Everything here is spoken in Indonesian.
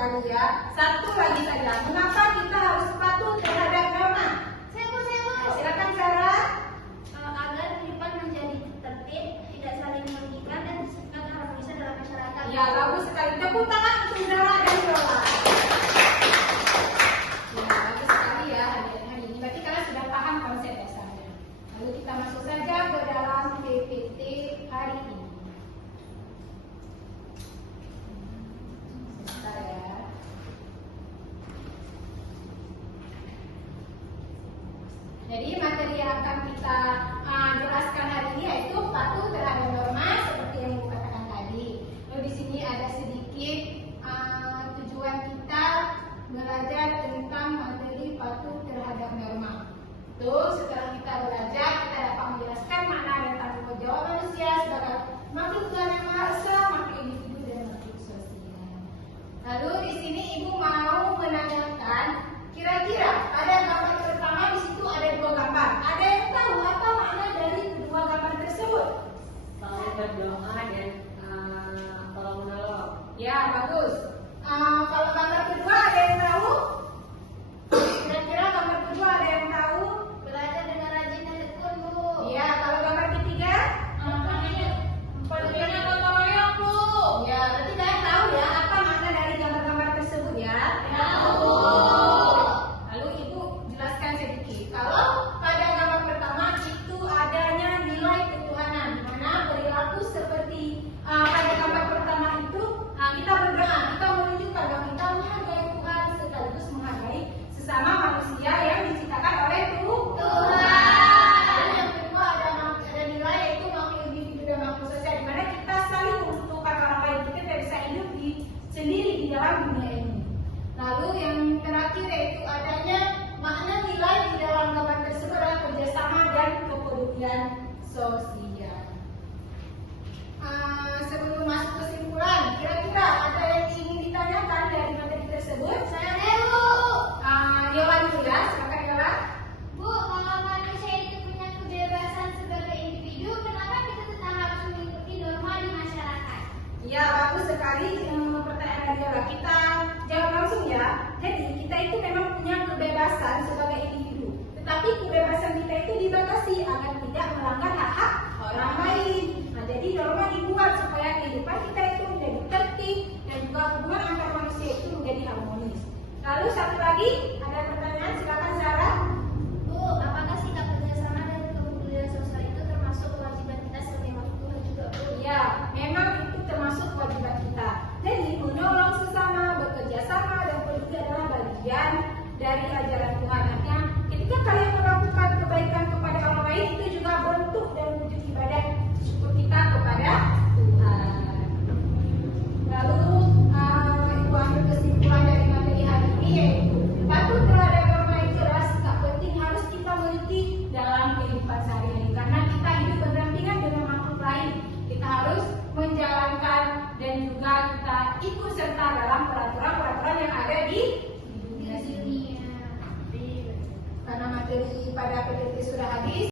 sekali ya. Satu lagi saja. Mengapa kita harus patuh terhadap norma? Silakan Sarah. Agar kehidupan menjadi tertib, tidak saling merugikan dan bersifat harmonis dalam masyarakat. Ya, bagus sekali. Tepuk tangan untuk Zara dan Lola. Ya, bagus sekali ya hari ini. Berarti kalian sudah paham konsep dasarnya. Lalu kita masuk saja ke dalam PPT hari ini. Sebentar ya. Jadi materi yang akan kita jelaskan hari ini yaitu patuh terhadap norma seperti yang Ibu katakan tadi. Lalu di sini ada sedikit tujuan kita belajar tentang materi patuh terhadap norma. Terus setelah kita belajar, kita dapat menjelaskan makna dan tanggung jawab manusia sebagai makhluk Tuhan yang Maha Esa, makhluk individu dan makhluk sosial. Lalu di sini Ibu mau menanyakan, kira-kira ada gambar pertama, di situ ada dua gambar. Ada yang tahu apa makna dari kedua gambar tersebut? Saling berdoa dan tolong menolong. Ya, bagus. Kalau gambar kedua ada yang tahu? Kira-kira gambar kedua ada yang tahu? Belajar dengan rajin dan tekun, Bu. Ya, kalau gambar ketiga? Perlunya gotong royong, Bu. Ya, berarti kalian tahu ya apa makna dari gambar-gambar tersebut ya? Tahu. Lalu Ibu jelaskan sedikit. Kalau pada gambar pertama itu adanya nilai ketuhanan, di mana perilaku seperti pada gambar pertama itu kita berdoa, kita menunjukkan bahwa kita menghargai Tuhan sekaligus menghargai sesama manusia yang diciptakan oleh Tuhan. Dan yang kedua ada nilai yaitu makhluk individu dan makhluk sosial, di mana kita saling membutuhkan orang lain. Kita tidak bisa hidup sendiri di dalam dunia ini. Lalu yang terakhir yaitu adanya makna nilai di dalam gambar tersebut adalah kerjasama dan kepedulian sosial. Sebelum masuk kesimpulan, kira-kira ada yang ingin ditanyakan dari materi tersebut? Saya dulu. Yola dulu ya, silakan Yola. Bu, kalau manusia itu punya kebebasan sebagai individu, kenapa kita tetap harus mengikuti norma di masyarakat? Ya, bagus sekali pertanyaan dari Yola. Kita jawab langsung ya. Jadi kita itu memang punya kebebasan sebagai individu, tetapi kebebasan kita itu dibatasi agar tidak melanggar hak-hak orang lain. Nah, jadi norma dibuat supaya kehidupan kita itu menjadi tertib dan juga hubungan antar manusia itu menjadi harmonis. Lalu satu lagi ada pertanyaan, silakan Sarah. Bu, apakah sikap kerjasama dan kepedulian sosial itu termasuk kewajiban kita sebagai makhluk Tuhan juga, Bu? Ya, memang itu termasuk kewajiban kita. Jadi menolong sesama, bekerja sama dan peduli adalah bagian dari ajaran Tuhan. Artinya, ketika kalian melakukan kebaikan kepada orang lain, itu juga bentuk dan wujud ibadah syukur kita kepada Tuhan. Lalu Ibu ambil kesimpulan dari materi hari ini yaitu patuh terhadap norma itu adalah sikap penting harus kita miliki dalam kehidupan sehari-hari, karena kita hidup berdampingan dengan makhluk lain. Kita harus menjalankan dan juga kita ikut serta dalam peraturan-peraturan yang ada di dunia. Karena materi pada PPT sudah habis.